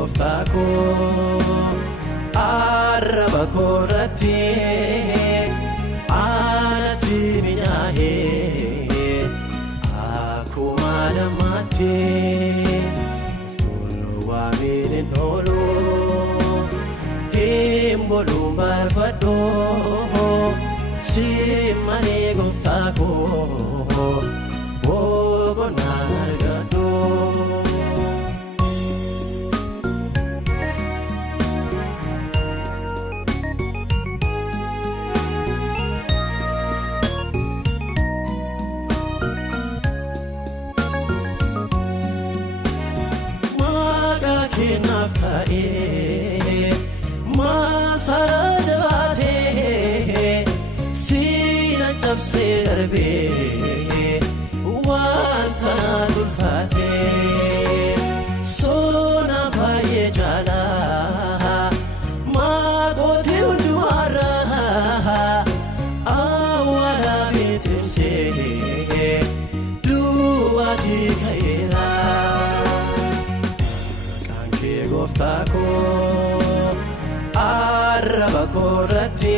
gooftaa koo arraba koorratti anatti minyaa'ee akkuma namaatti toluu waamiin hin oolu hin boluun barbaadoo simmanii gooftaa koo boqonnaa argadhoo. Naftae masara jabate sina chapse darbe wanta dulfate sona baye jala ma goti udwara awara bitimse duati khaira gooftaa koo arraba koorratti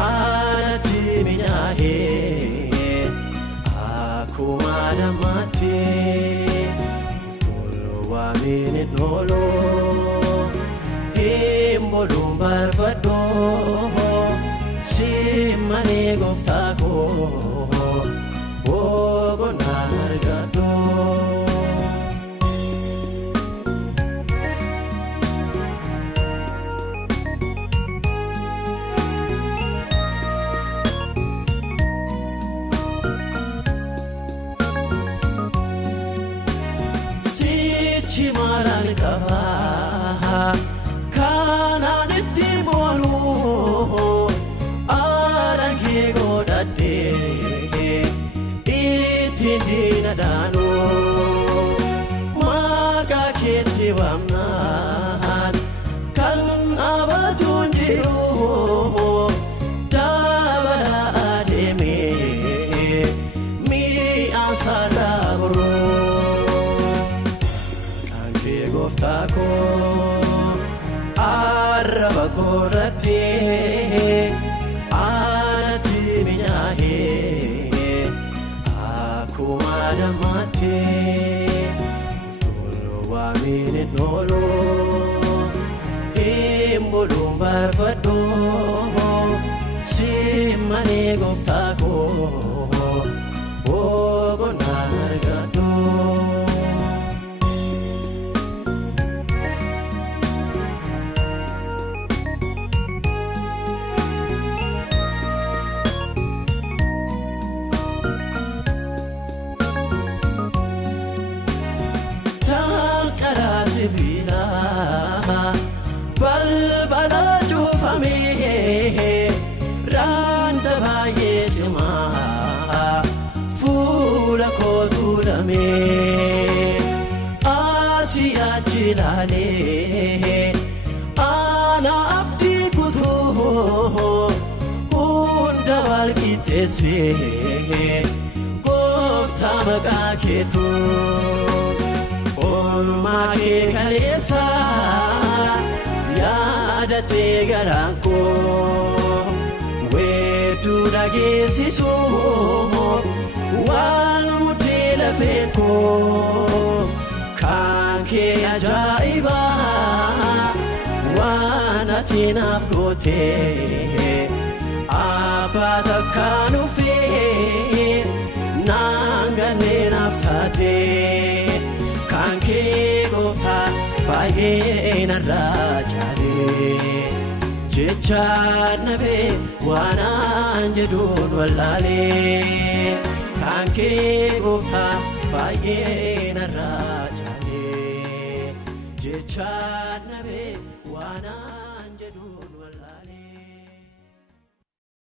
anatti minyaa'ee akkuma namaatti toluu waamiin hin oolu hin boluun barbaadoo simmanii gooftaa koo boqonnaa argadhoo. Chimaran kaba kanan itti bolu arage godade itti dinadanu maka keti wamnan kan abatunjiru dabara ademe mi asalabro. Gooftaa koo arraba koorratti anatti minyaa'ee akkuma namaatti toluu waamiin hin oolu hin boluun barbaadoo simmanii gooftaa koo boqonnaa argadhoo. Balbala cufamee randa baay'ee cimaa fuula koo tuulamee asii achi ilaalee ana abdii kutuu hunda wal qixxeessee gooftaa maqaa keetuu. Olmaa kee kaleessa yaadatee garaan koo weedduu dhageessisuuf waan muddee lafeen koo kan kee ajaa'ibaa waan ati naaf gootee abbaa takkaan ufee naan gannee naaf taatee. Kan kee gooftaa baay'ee narraa caalee jecha nabee waan an jedhuun wallaalee kan kee gooftaa baay'ee narraa caalee jecha nabee waan an jedhuun